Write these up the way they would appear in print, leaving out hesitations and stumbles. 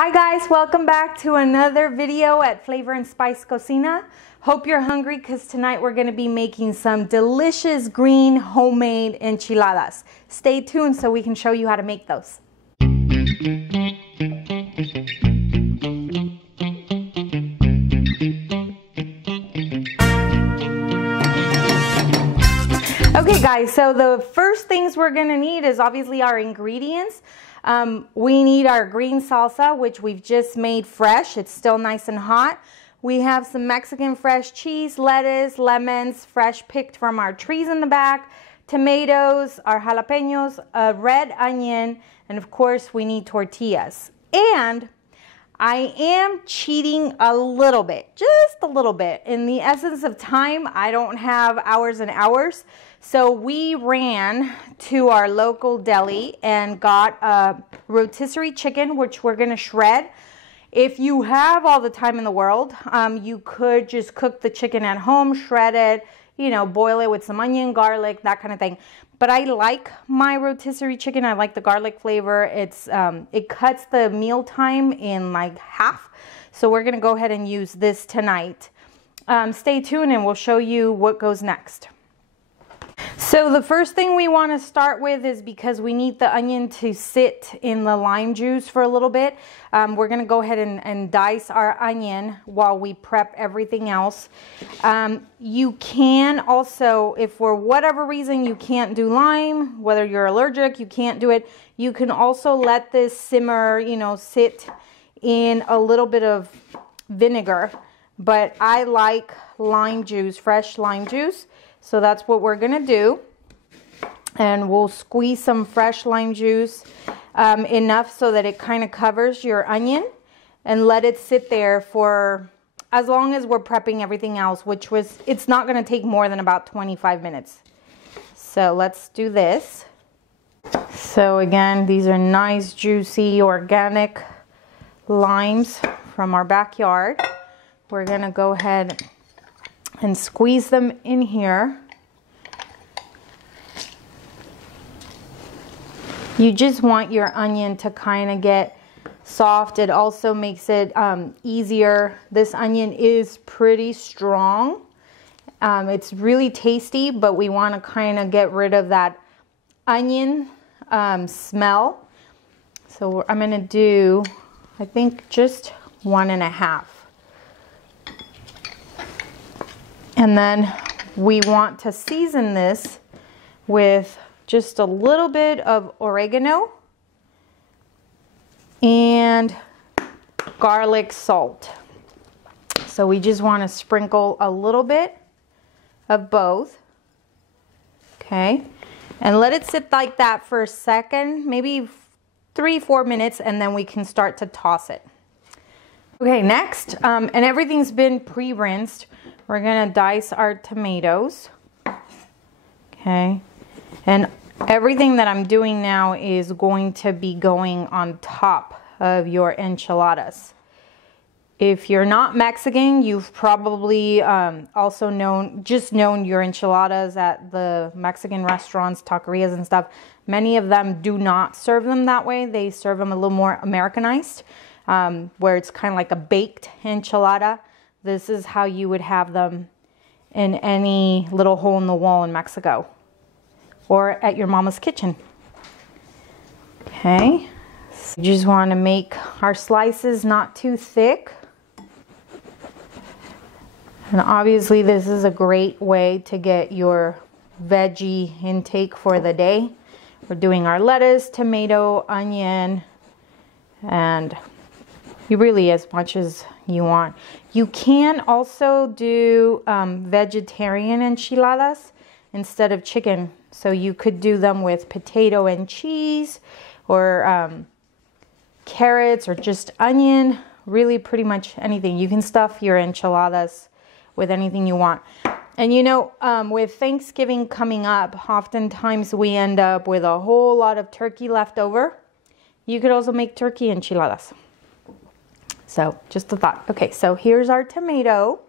Hi guys, welcome back to another video at Flavor and Spice Cocina. Hope you're hungry because tonight we're going to be making some delicious green homemade enchiladas. Stay tuned so we can show you how to make those. Okay guys, so the first things we're going to need is obviously our ingredients. We need our green salsa, which we've just made fresh. It's still nice and hot. We have some Mexican fresh cheese, lettuce, lemons, fresh picked from our trees in the back, tomatoes, our jalapenos, a red onion, and of course we need tortillas. And I am cheating a little bit, just a little bit. In the essence of time, I don't have hours and hours. So we ran to our local deli and got a rotisserie chicken, which we're going to shred. If you have all the time in the world, you could just cook the chicken at home, shred it, you know, boil it with some onion, garlic, that kind of thing. But I like my rotisserie chicken. I like the garlic flavor. It cuts the meal time in like half. So we're going to go ahead and use this tonight. Stay tuned and we'll show you what goes next. So the first thing we want to start with is, because we need the onion to sit in the lime juice for a little bit, we're going to go ahead and dice our onion while we prep everything else. You can also, if for whatever reason you can't do lime, whether you're allergic, you can't do it, you can also let this simmer, you know, sit in a little bit of vinegar. But I like lime juice, fresh lime juice. So that's what we're going to do. And we'll squeeze some fresh lime juice enough so that it kind of covers your onion, and let it sit there for as long as we're prepping everything else, it's not going to take more than about 25 minutes. So let's do this. So again, these are nice, juicy, organic limes from our backyard. We're going to go ahead and squeeze them in here. You just want your onion to kind of get soft. It also makes it easier. This onion is pretty strong. It's really tasty, but we want to kind of get rid of that onion smell. So I'm going to do, I think, just 1.5. And then we want to season this with just a little bit of oregano and garlic salt. So we just want to sprinkle a little bit of both. Okay. And let it sit like that for a second, maybe 3-4 minutes, and then we can start to toss it. Okay, next, and everything's been pre-rinsed. We're going to dice our tomatoes. Okay. And everything that I'm doing now is going to be going on top of your enchiladas. If you're not Mexican, you've probably also known your enchiladas at the Mexican restaurants, taquerias and stuff. Many of them do not serve them that way. They serve them a little more Americanized, where it's kind of like a baked enchilada. This is how you would have them in any little hole in the wall in Mexico or at your mama's kitchen. Okay, so you just want to make our slices not too thick. And obviously this is a great way to get your veggie intake for the day. We're doing our lettuce, tomato, onion, and really as much as you want. You can also do vegetarian enchiladas instead of chicken. So you could do them with potato and cheese, or carrots, or just onion. Really pretty much anything. You can stuff your enchiladas with anything you want. And you know, with Thanksgiving coming up, oftentimes we end up with a whole lot of turkey left over. You could also make turkey enchiladas. So just a thought. Okay, so here's our tomato.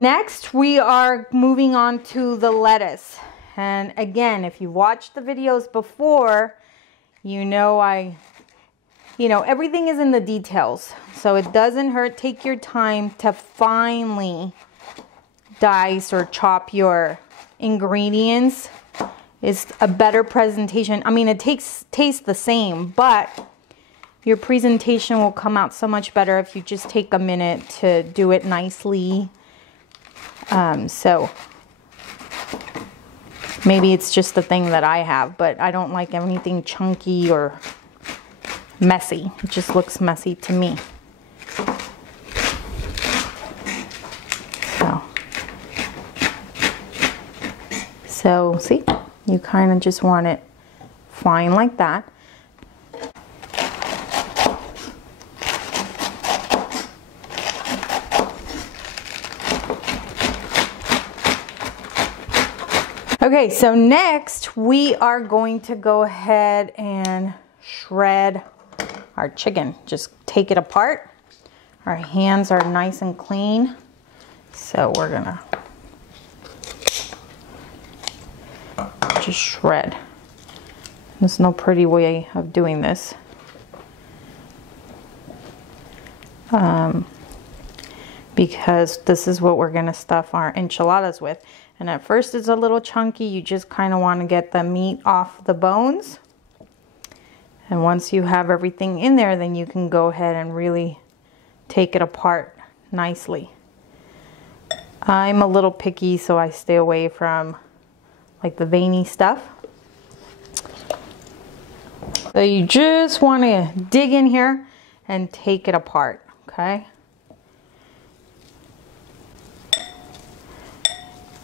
Next, we are moving on to the lettuce. And again, if you watched the videos before, you know I you know, everything is in the details. So it doesn't hurt. Take your time to finely dice or chop your ingredients. It's a better presentation. I mean, it tastes the same, but your presentation will come out so much better if you just take a minute to do it nicely. So maybe it's just the thing that I have, but I don't like anything chunky or messy. It just looks messy to me. So see, you kind of just want it fine like that. Okay, so next we are going to go ahead and shred our chicken. Just take it apart. Our hands are nice and clean. So we're gonna just shred. There's no pretty way of doing this. Because this is what we're gonna stuff our enchiladas with. And at first it's a little chunky. You just kind of want to get the meat off the bones. And once you have everything in there, then you can go ahead and really take it apart nicely. I'm a little picky, so I stay away from like the veiny stuff. So you just want to dig in here and take it apart, okay?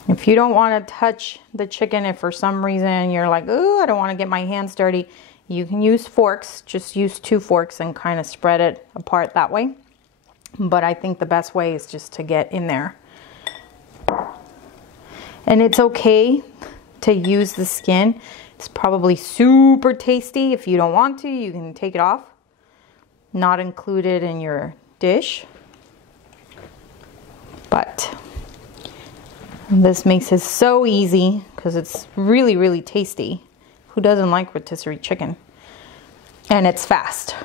If you don't want to touch the chicken, if for some reason you're like, oh, I don't want to get my hands dirty, you can use forks. Just use 2 forks and kind of spread it apart that way. But I think the best way is just to get in there. And it's okay to use the skin. It's probably super tasty. If you don't want to, you can take it off. Not included in your dish. But this makes it so easy because it's really, really tasty. Who doesn't like rotisserie chicken? And it's fast.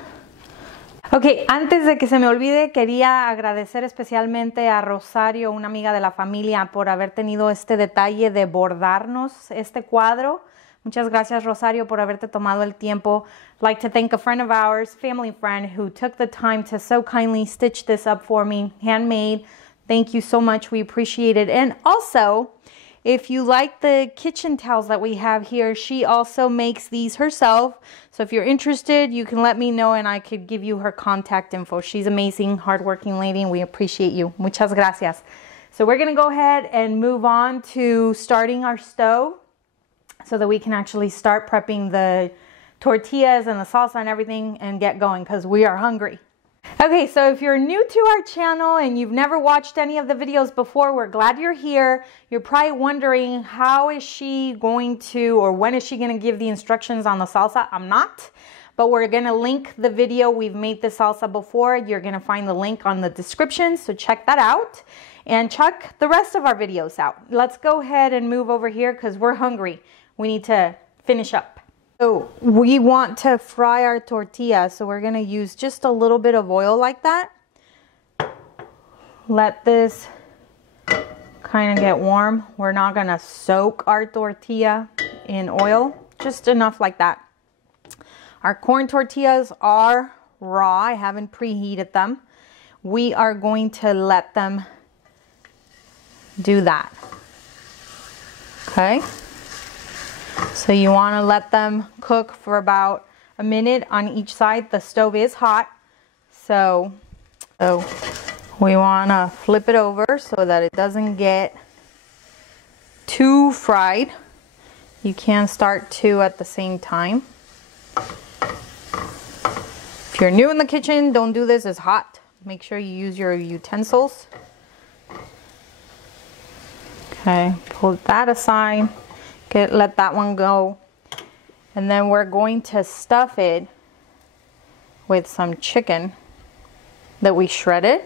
Ok, antes de que se me olvide, quería agradecer especialmente a Rosario, una amiga de la familia, por haber tenido este detalle de bordarnos este cuadro. Muchas gracias, Rosario, por haberte tomado el tiempo. I'd like to thank a friend of ours, family friend, who took the time to so kindly stitch this up for me, handmade. Thank you so much. We appreciate it. And also, if you like the kitchen towels that we have here, she also makes these herself. So if you're interested, you can let me know and I could give you her contact info. She's amazing, hardworking lady, and we appreciate you. Muchas gracias. So we're going to go ahead and move on to starting our stove so that we can actually start prepping the tortillas and the salsa and everything and get going because we are hungry. Okay, so if you're new to our channel and you've never watched any of the videos before, we're glad you're here. You're probably wondering, how is she going to, or when is she going to give the instructions on the salsa? I'm not, but we're going to link the video. We've made the salsa before. You're going to find the link on the description, so check that out. And check the rest of our videos out. Let's go ahead and move over here because we're hungry. We need to finish up. So we want to fry our tortilla, so we're going to use just a little bit of oil like that. Let this kind of get warm. We're not going to soak our tortilla in oil, just enough like that. Our corn tortillas are raw. I haven't preheated them. We are going to let them do that. Okay? So you want to let them cook for about a minute on each side. The stove is hot, so we want to flip it over so that it doesn't get too fried. You can start 2 at the same time. If you're new in the kitchen, don't do this. It's hot. Make sure you use your utensils. Okay, pull that aside. Let that one go. And then we're going to stuff it with some chicken that we shredded.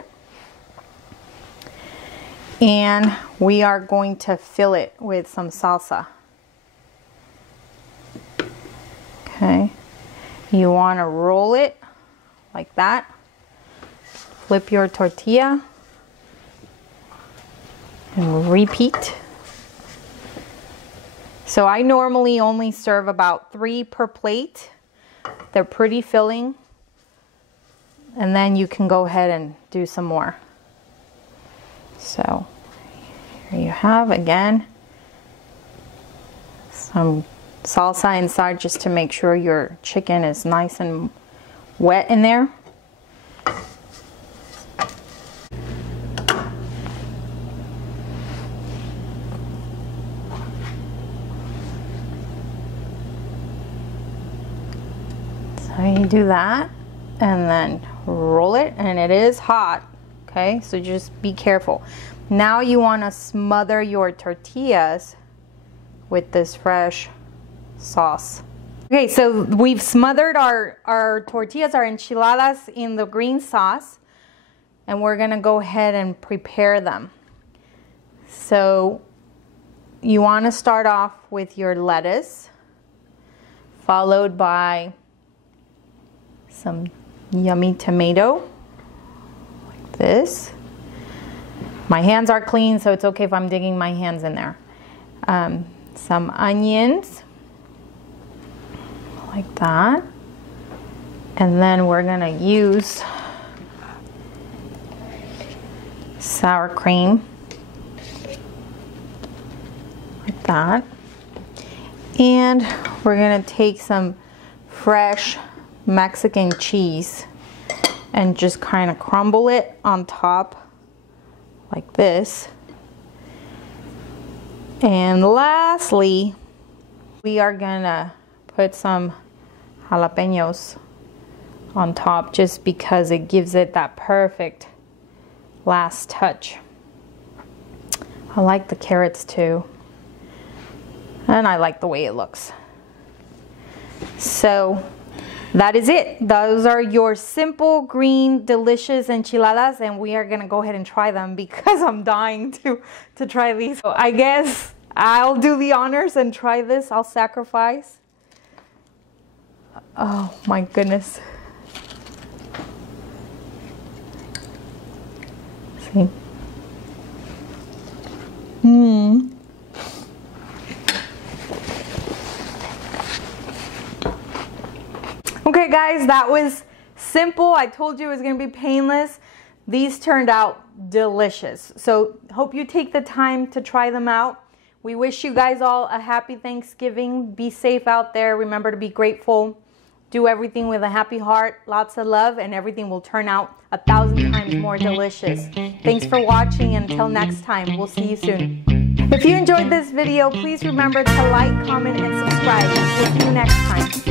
And we are going to fill it with some salsa. Okay. You want to roll it like that. Flip your tortilla and repeat. So I normally only serve about 3 per plate. They're pretty filling. And then you can go ahead and do some more. So here you have, again, some salsa inside just to make sure your chicken is nice and wet in there. So you do that and then roll it, and it is hot, okay? So just be careful. Now you want to smother your tortillas with this fresh sauce. Okay, so we've smothered our tortillas, our enchiladas, in the green sauce, and we're gonna go ahead and prepare them. So you want to start off with your lettuce, followed by some yummy tomato, like this. My hands are clean, so it's okay if I'm digging my hands in there. Some onions, like that. And then we're gonna use sour cream, like that. And we're gonna take some fresh Mexican cheese and just kind of crumble it on top like this. And lastly, we are gonna put some jalapenos on top just because it gives it that perfect last touch. I like the carrots too, and I like the way it looks. So that is it. Those are your simple, green, delicious enchiladas, and we are gonna go ahead and try them because I'm dying to try these. So I guess I'll do the honors and try this. I'll sacrifice. Oh my goodness. See? Okay guys, that was simple. I told you it was going to be painless. These turned out delicious. So hope you take the time to try them out. We wish you guys all a happy Thanksgiving. Be safe out there. Remember to be grateful. Do everything with a happy heart, lots of love, and everything will turn out 1,000 times more delicious. Thanks for watching. Until next time, we'll see you soon. If you enjoyed this video, please remember to like, comment, and subscribe. We'll see you next time.